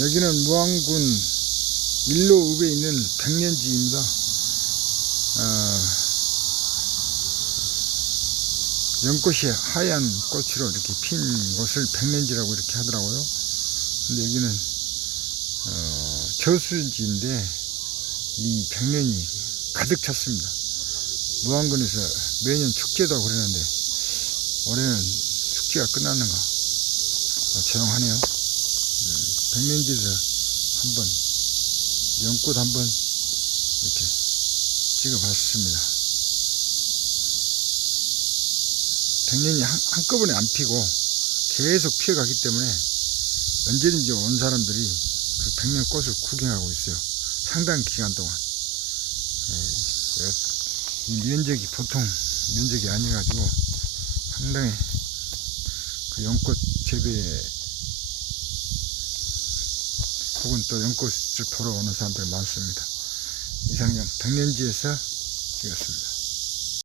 여기는 무안군 일로읍에 있는 백년지입니다. 어, 연꽃이 하얀 꽃으로 이렇게 핀 곳을 백년지라고 이렇게 하더라고요. 근데 여기는 어, 저수지인데 이 백년이 가득 찼습니다. 무안군에서 매년 축제도 그러는데 올해는 축제가 끝났는가 어, 조용하네요. 음, 백년지에서 한번 연꽃 한번 이렇게 찍어봤습니다. 백년이 한, 한꺼번에 안 피고 계속 피어가기 때문에 언제든지 온 사람들이 그 백년 꽃을 구경하고 있어요. 상당 기간 동안. 예, 이 면적이 보통 면적이 아니가지고 상당히 그 연꽃 재배 혹은 또 연꽃을 보러 오는 사람들이 많습니다. 이상형 백년지에서 찍었습니다.